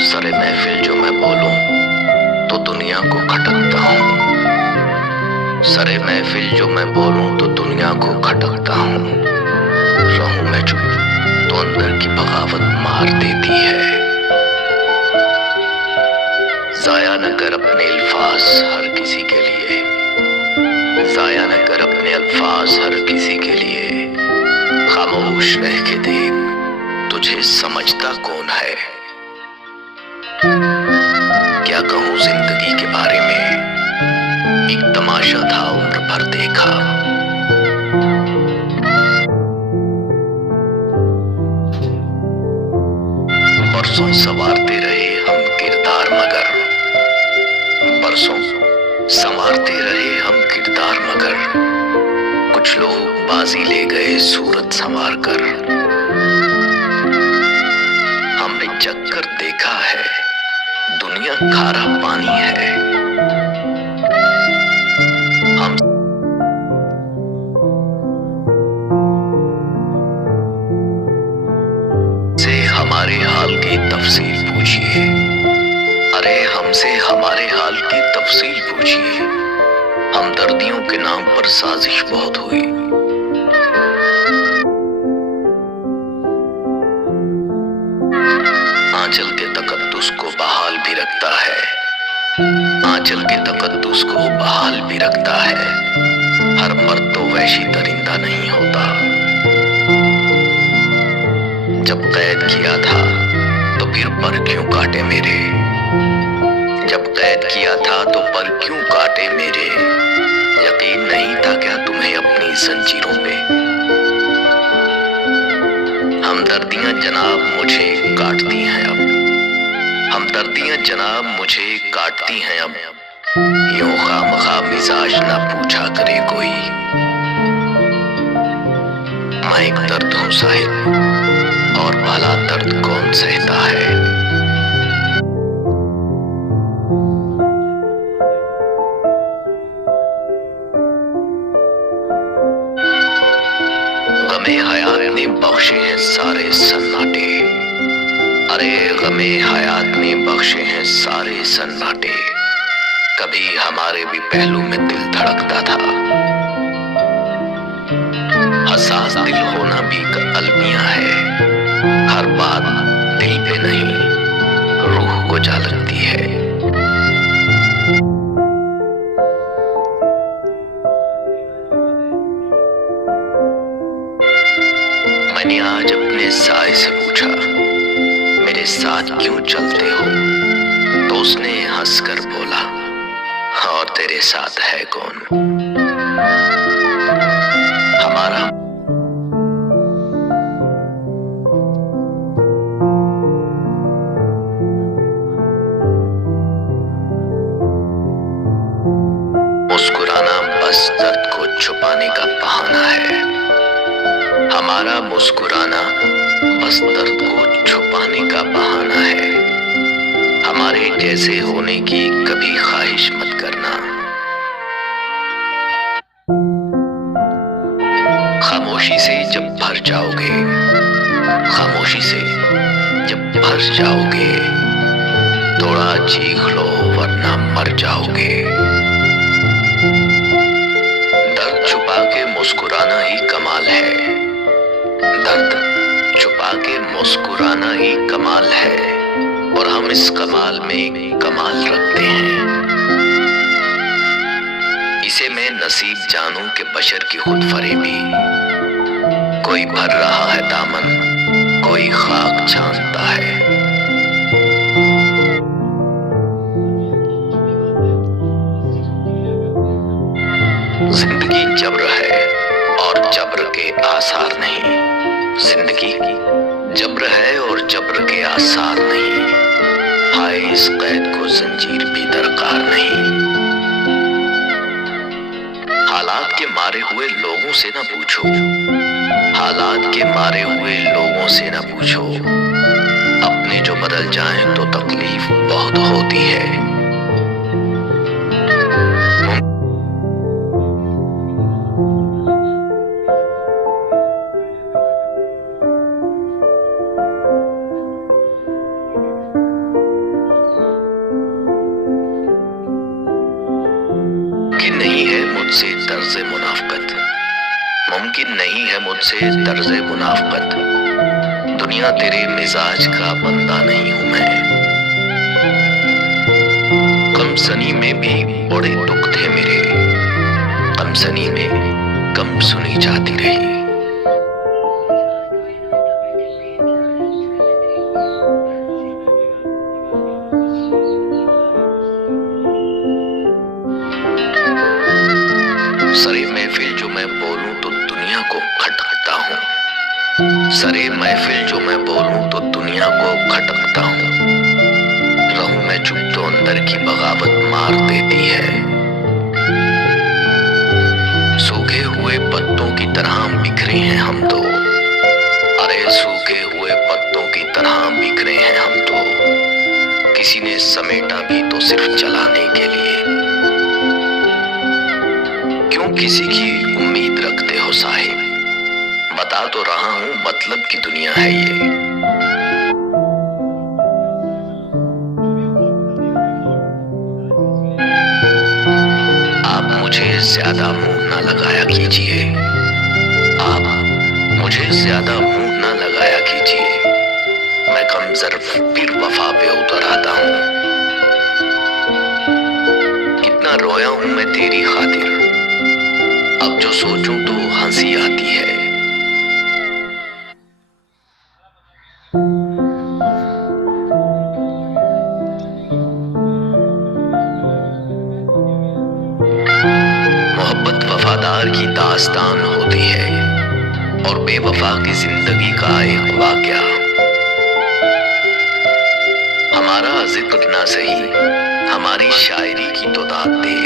सरे महफिल जो मैं बोलूं तो दुनिया को खटकता हूँ। सरे महफिल जो मैं बोलूं तो दुनिया को खटकता हूँ। रहूं मैं चुप तो अंदर की बगावत मार देती है। जाया न कर अपने अल्फाज हर किसी के लिए, जाया न कर अपने अल्फाज हर किसी के लिए। खामोश रह के देख तुझे समझता कौन है। क्या कहूँ जिंदगी के बारे में, एक तमाशा था उम्र भर देखा। बरसों संवारते रहे हम किरदार मगर, बरसों संवारते रहे हम किरदार मगर, कुछ लोग बाजी ले गए सूरत संवार कर। हमने चक्कर देखा है दुनिया खारा पानी है। हम से हमारे हाल की तफसील पूछिए, अरे हमसे हमारे हाल की तफसील पूछिए। हमदर्दियों के नाम पर साजिश बहुत हुई। आंचल के तकद्दुस को बहाल भी रखता है, आंचल के तकद्दुस को बहाल भी रखता है। हर मर्द तो वैशी दरिंदा नहीं होता। जब कैद किया था तो फिर पर क्यों काटे मेरे, जब कैद किया था तो पर क्यों काटे मेरे। यकीन नहीं था क्या तुम्हें अपनी जंजीरों पे। हमदर्दियां जनाब मुझे काटती हैं अब, हमदर्दियां जनाब मुझे काटती हैं अब। यूं खामखा मिजाज ना पूछा करे कोई। मैं एक दर्द हूं साहिब, और भला दर्द कौन सहता है। गमे हयात ने बख्शे हैं सारे सन्नाटे, अरे गमे हयात ने बख्शे हैं सारे सन्नाटे। कभी हमारे भी पहलू में दिल धड़कता था। हसास दिल होना भी एक अलमिया है। हर बात दिल पे नहीं रूह को जा लगती है। मैंने आज अपने साए से पूछा मेरे साथ क्यों चलते हो, तो उसने हंसकर बोला और तेरे साथ है कौन। हमारा मुस्कुराना बस दर्द को छुपाने का बहाना है। हमारा मुस्कुराना बस दर्द को छुपाने का बहाना है। हमारे जैसे होने की कभी ख्वाहिश मत करना। खामोशी से जब भर जाओगे, खामोशी से जब भर जाओगे, थोड़ा चीख लो वरना मर जाओगे। दर्द छुपा के मुस्कुराना ही कमाल है, दर्द छुपा के मुस्कुराना ही कमाल है। और हम इस कमाल में कमाल रखते हैं। इसे मैं नसीब जानूं कि बशर की खुद फरेबी। कोई भर रहा है दामन, कोई खाक छानता है। जिंदगी जब्र है और जब्र के आसार नहीं। जिंदगी जब्र है और जब्र के आसार नहीं। हाय इस कैद को जंजीर भी दरकार नहीं। हालात के मारे हुए लोगों से ना पूछो, हालात के मारे हुए लोगों से ना पूछो। अपने जो बदल जाएं तो तकलीफ बहुत होती है। तर्ज़े मुनाफ़क़त, मुमकिन नहीं है मुझसे तर्ज़े मुनाफ़क़त। दुनिया तेरे मिजाज का बंदा नहीं हूँ मैं। गमसनी में भी बड़े दुख थे मेरे, गमसनी में गम सुनी जाती रही। सरे महफिल जो मैं बोलूं तो दुनिया को खटखटा हूँ, सरे महफिल जो मैं बोलूं तो दुनिया को खटखटा हूँ। रहूं मैं चुप तो अंदर की बगावत मार देती है। सूखे हुए पत्तों की तरह बिखरे हैं हम तो, अरे सूखे हुए पत्तों की तरह बिखरे हैं हम तो। किसी ने समेटा भी तो सिर्फ जलाने के लिए। क्यों किसी की उम्मीद रखते हो साहिब, बता तो रहा हूं मतलब की दुनिया है ये। आप मुझे ज्यादा मुंह ना लगाया कीजिए, आप मुझे ज्यादा मुंह ना लगाया कीजिए। मैं कमजोर फिर वफा पे उतर आता हूं। कितना रोया हूं मैं तेरी खातिर, अब जो सोचूं तो हंसी आती है। मोहब्बत वफादार की दास्तान होती है और बेवफा की जिंदगी का एक वाकया। हमारा जिक्र ना सही, हमारी शायरी की तो दाद दे।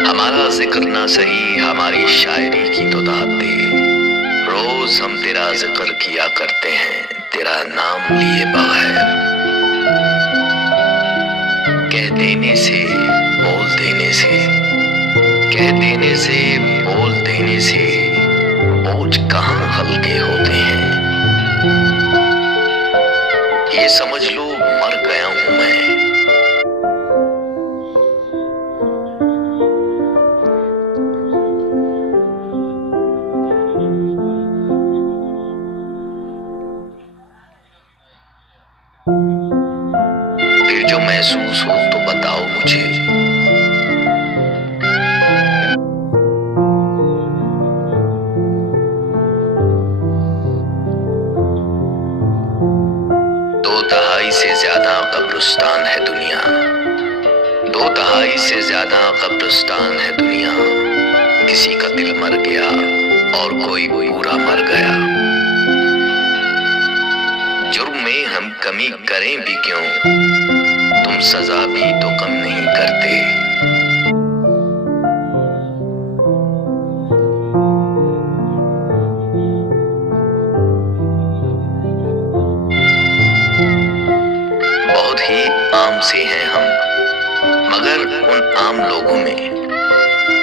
हमारा जिक्र ना सही, हमारी शायरी की तो दाद दे। रोज हम तेरा जिक्र किया करते हैं, तेरा नाम लिए बगैर। कह देने से, बोल देने से, कह देने से, बोल देने से बोझ कहाँ हल्के होते हैं। ये समझ लो मर गया हूं मैं। फिर जो महसूस हो तो बताओ मुझे। दो दहाई से ज्यादा कब्रिस्तान है दुनिया, दो दहाई से ज्यादा कब्रिस्तान है दुनिया। किसी का दिल मर गया और कोई पूरा मर गया। जुर्म में हम कमी करें भी क्यों, तुम सजा भी तो कम नहीं करते। बहुत ही आम से हैं हम, मगर उन आम लोगों में,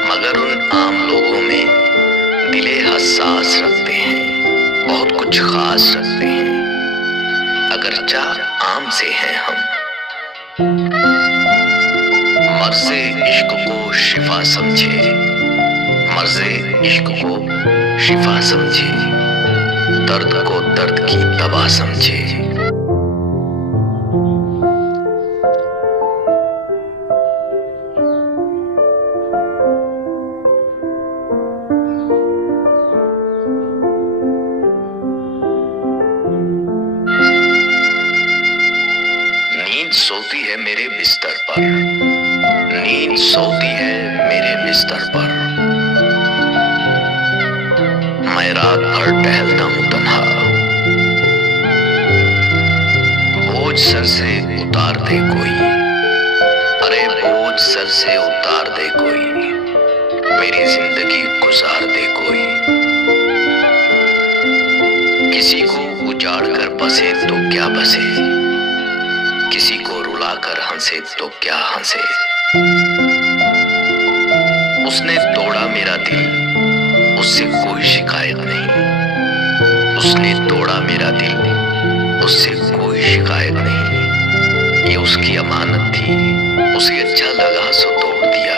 मगर उन आम लोगों में दिले हसास रखते हैं, बहुत कुछ खास रखते हैं। अगरचा आम से हैं हम। मर्ज़े इश्क को शिफा समझे, मर्ज़े इश्क को शिफा समझे, दर्द को दर्द की दवा समझे। नींद सोती है मेरे बिस्तर पर, नींद सोती है मेरे बिस्तर पर। मैं रात भर टहलता हूँ तन्हा, बोझ सर से उतार दे कोई, अरे बोझ सर से उतार दे कोई, मेरी जिंदगी गुजार दे कोई। किसी को उजाड़ कर बसे तो क्या बसे, किसी को रुलाकर हंसे तो क्या हंसे। उसने तोड़ा मेरा दिल, उससे कोई शिकायत नहीं। उसने तोड़ा मेरा दिल, उससे कोई शिकायत नहीं। ये उसकी अमानत थी, उसे अच्छा लगा सो तोड़ दिया।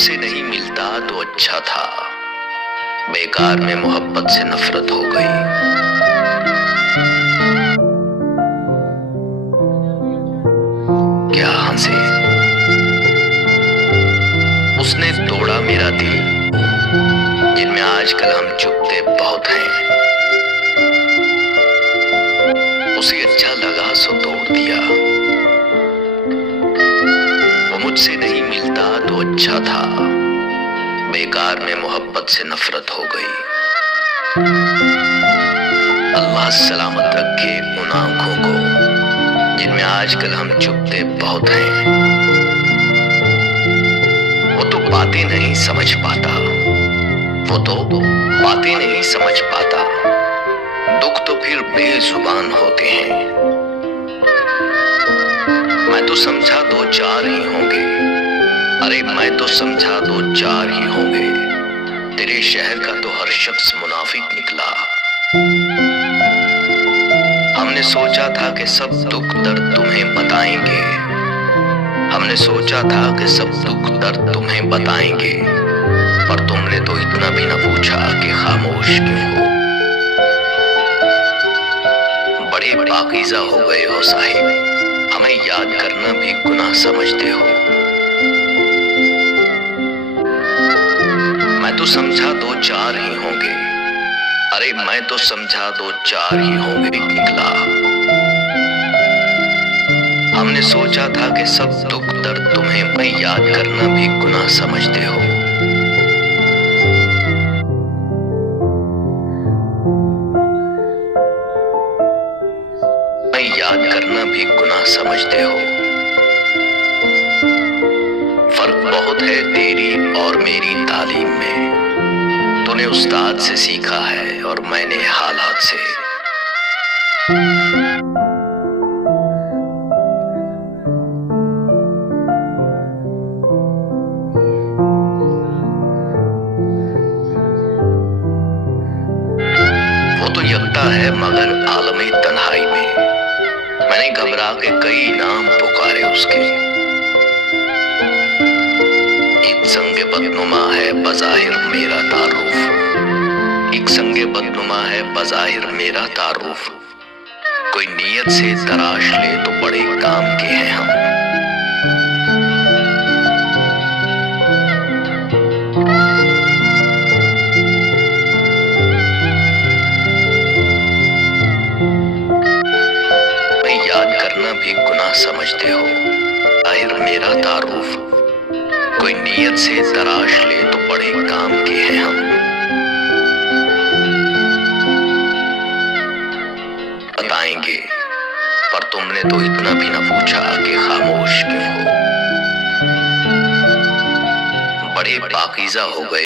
मुझसे नहीं मिलता तो अच्छा था, बेकार में मोहब्बत से नफरत हो गई। क्या हंसे, उसने तोड़ा मेरा दिल, जिनमें आजकल हम चुपते बहुत हैं। उसे अच्छा लगा सो तोड़ दिया। वो मुझसे नहीं मिलता तो अच्छा था, बेकार में मोहब्बत से नफरत हो गई। अल्लाह सलामत रखे उन आंखों को, जिनमें आजकल हम चुपते बहुत हैं। वो तो बातें नहीं समझ पाता, वो तो बातें नहीं समझ पाता, दुख तो फिर बेजुबान होते हैं। मैं तो समझा दो चार ही होंगे, अरे मैं तो समझा दो चार ही होंगे, तेरे शहर का तो हर शख्स मुनाफिक निकला। हमने सोचा था कि सब दुख दर्द तुम्हें बताएंगे, हमने सोचा था कि सब दुख दर्द तुम्हें बताएंगे, पर तुमने तो इतना भी न पूछा कि खामोश क्यों हो। बड़े पाकीज़ा हो गए हो साहिब, हमें याद करना भी गुनाह समझते हो। मैं तो समझा दो चार ही होंगे, अरे मैं तो समझा दो चार ही होंगे निकला। हमने सोचा था कि सब दुख दर्द तुम्हें मैं याद करना भी गुनाह समझते हो। मैं याद करना भी गुनाह समझते हो। फर्क बहुत है तेरी और मेरी तालीम में, तूने उस्ताद से सीखा है और मैंने हालात से। वो तो यकता है मगर आलमे तन्हाई में, मैंने घबरा के कई नाम पुकारे उसके। एक संगे बदनुमा है बज़ाहिर मेरा तारुफ, एक संगे बदनुमा है बज़ाहिर मेरा तारुफ, कोई नीयत से तराश ले तो बड़े काम के हैं हम। मैं याद करना भी गुनाह समझते हो, ज़ाहिर मेरा तारुफ, कोई नीयत से तराश ले तो बड़े काम के हैं हम। बताएंगे, पर तुमने तो इतना भी न पूछा कि खामोश क्यों हो। बड़े पाकीज़ा हो गए